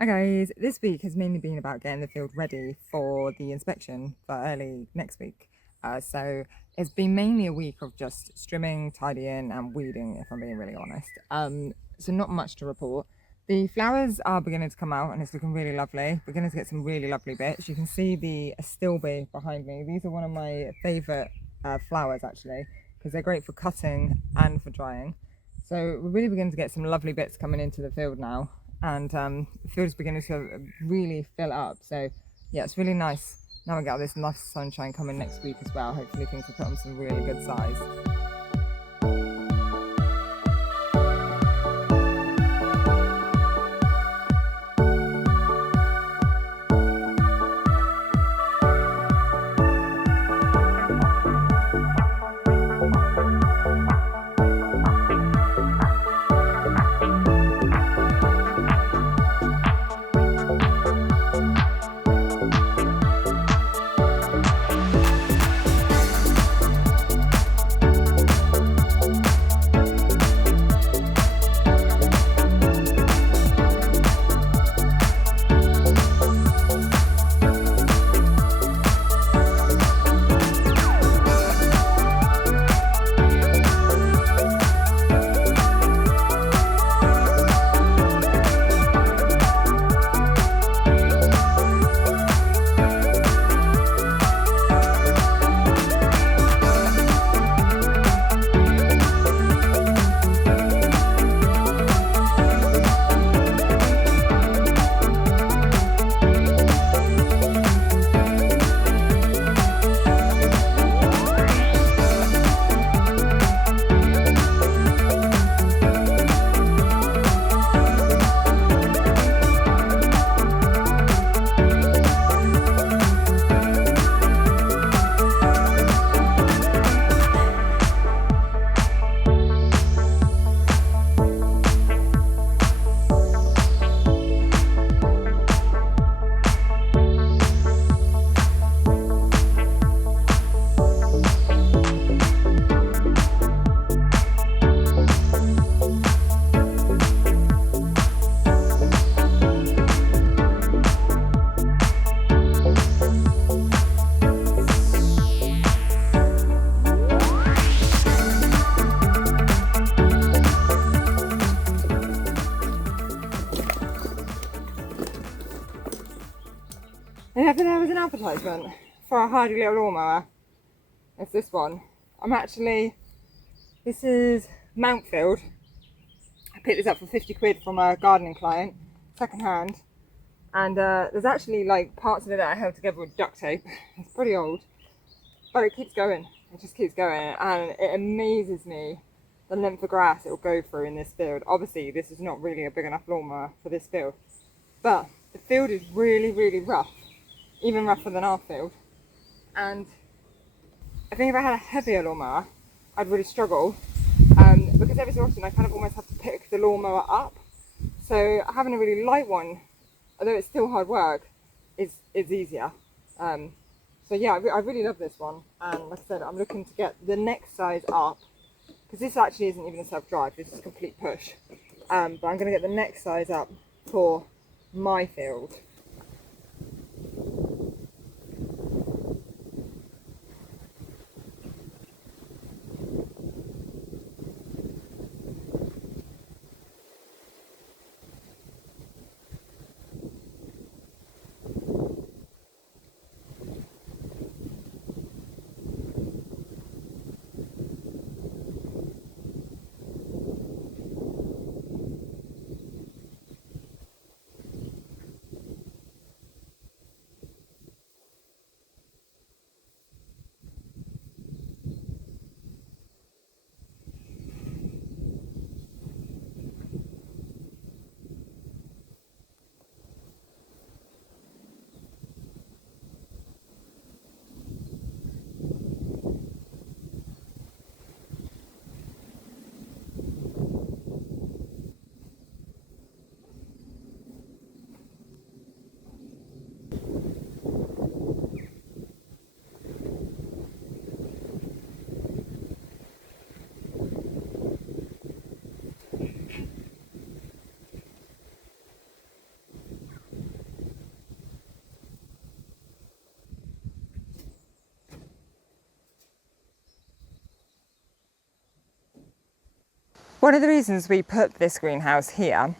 Hi guys, this week has mainly been about getting the field ready for the inspection for early next week. So it's been mainly a week of just trimming, tidying, and weeding, if I'm being really honest. So not much to report. The flowers are beginning to come out and it's looking really lovely. We're beginning to get some really lovely bits. You can see the astilbe behind me. These are one of my favourite flowers actually, because they're great for cutting and for drying. So we're really beginning to get some lovely bits coming into the field now, and the field is beginning to really fill up. So yeah, it's really nice. Now we get all this nice sunshine coming next week as well. Hopefully things will put on some really good size. And if there was an advertisement for a hardy little lawnmower, it's this one. This is Mountfield. I picked this up for 50 quid from a gardening client, second hand. And there's actually like parts of it that I held together with duct tape. It's pretty old, but it keeps going. It just keeps going, and it amazes me the length of grass it will go through in this field. Obviously, this is not really a big enough lawnmower for this field, but the field is really, really rough, even rougher than our field. And I think if I had a heavier lawnmower, I'd really struggle, because every so often I kind of almost have to pick the lawnmower up. So having a really light one, although it's still hard work, is easier. So yeah, I really love this one, and like I said, I'm looking to get the next size up, because this actually isn't even a self-drive, this is complete push. But I'm going to get the next size up for my field. One of the reasons we put this greenhouse here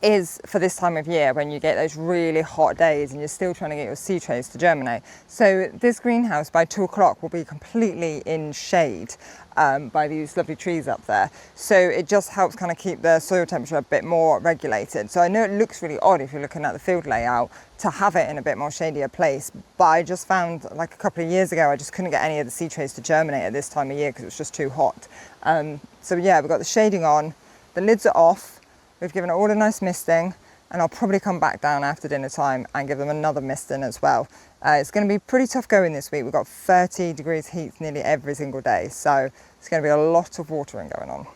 is for this time of year when you get those really hot days and you're still trying to get your seed trays to germinate. So this greenhouse by 2 o'clock will be completely in shade by these lovely trees up there. So it just helps kind of keep the soil temperature a bit more regulated. So I know it looks really odd if you're looking at the field layout to have it in a bit more shadier place, but I just found like a couple of years ago I just couldn't get any of the seed trays to germinate at this time of year because it was just too hot. So yeah, we've got the shading on, the lids are off. We've given it all a nice misting, and I'll probably come back down after dinner time and give them another misting as well. It's going to be pretty tough going this week. We've got 30 degrees heat nearly every single day, so it's going to be a lot of watering going on.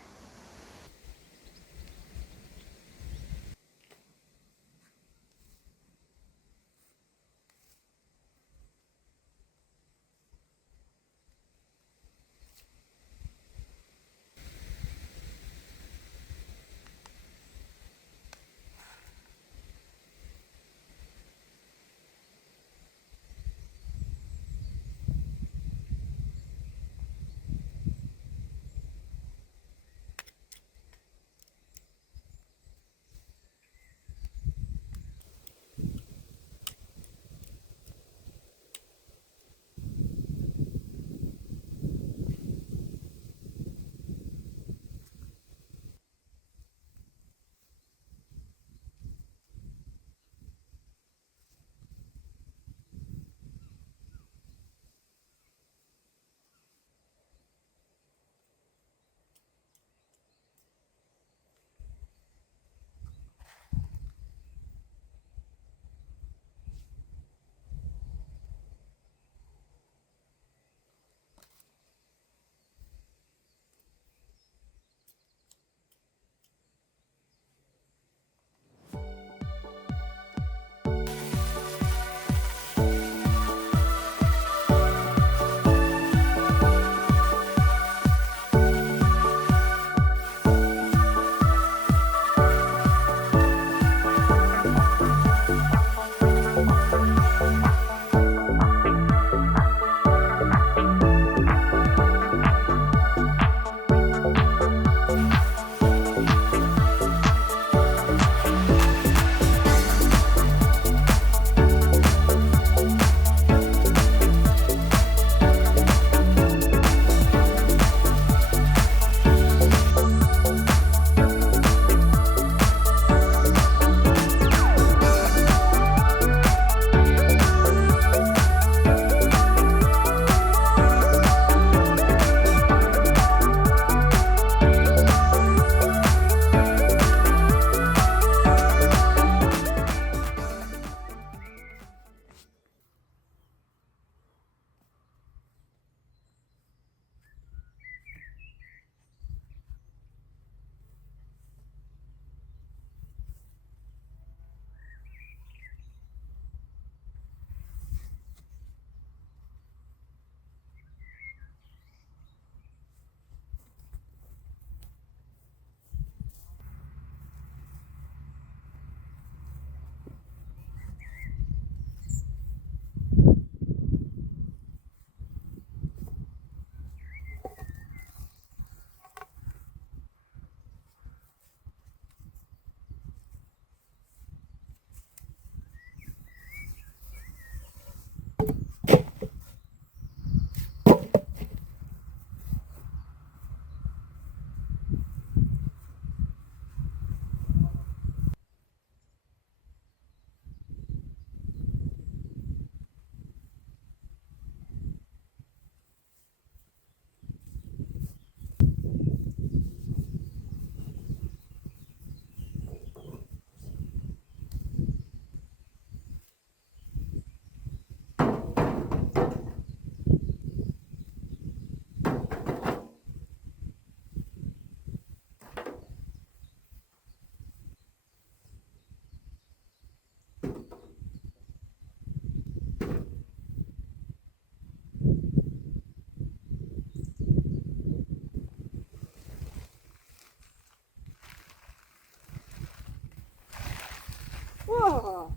Whoa.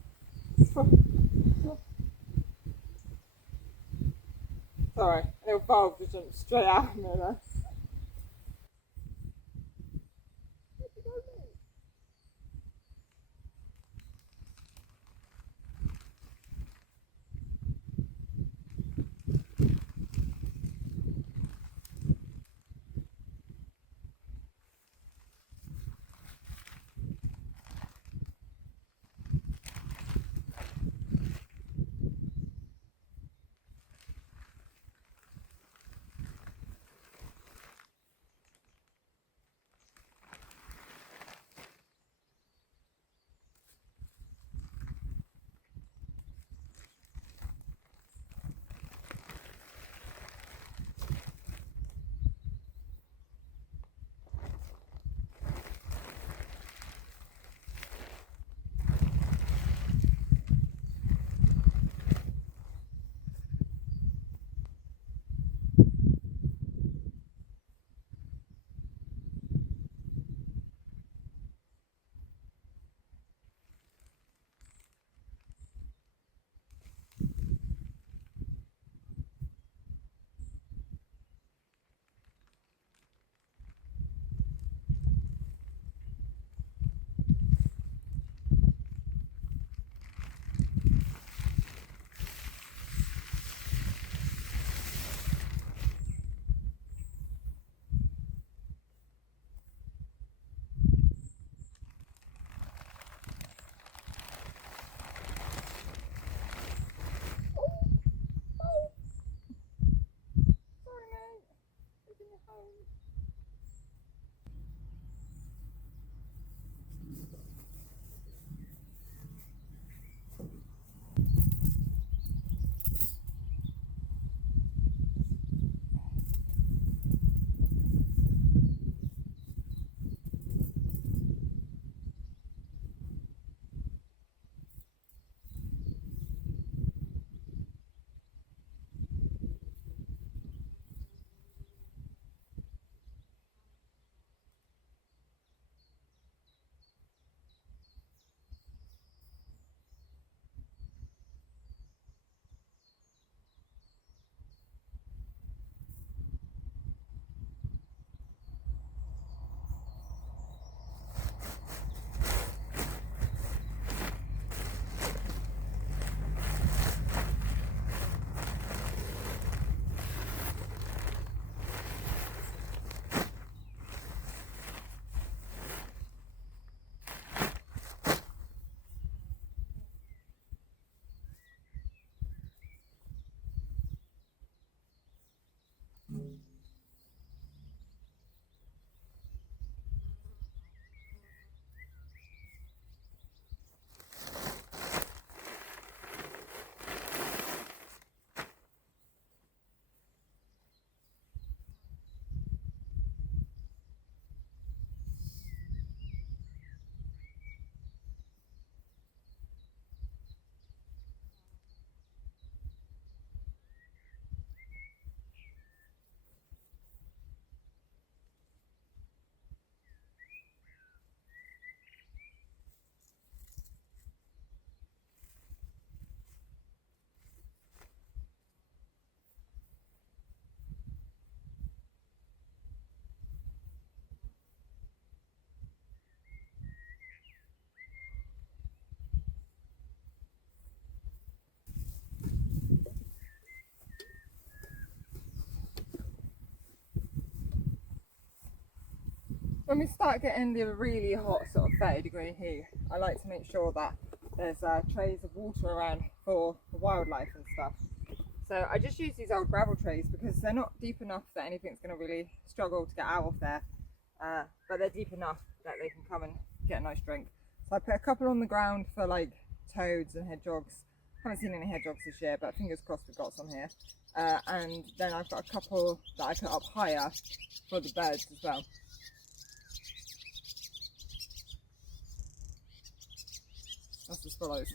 Sorry, a little bulb just jumped straight out of me there. When we start getting the really hot sort of 30-degree heat, I like to make sure that there's trays of water around for the wildlife and stuff. So I just use these old gravel trays because they're not deep enough that anything's going to really struggle to get out of there, but they're deep enough that they can come and get a nice drink. So I put a couple on the ground for like toads and hedgehogs. Haven't seen any hedgehogs this year, but fingers crossed we've got some here. And then I've got a couple that I put up higher for the birds as well. That's the swallows.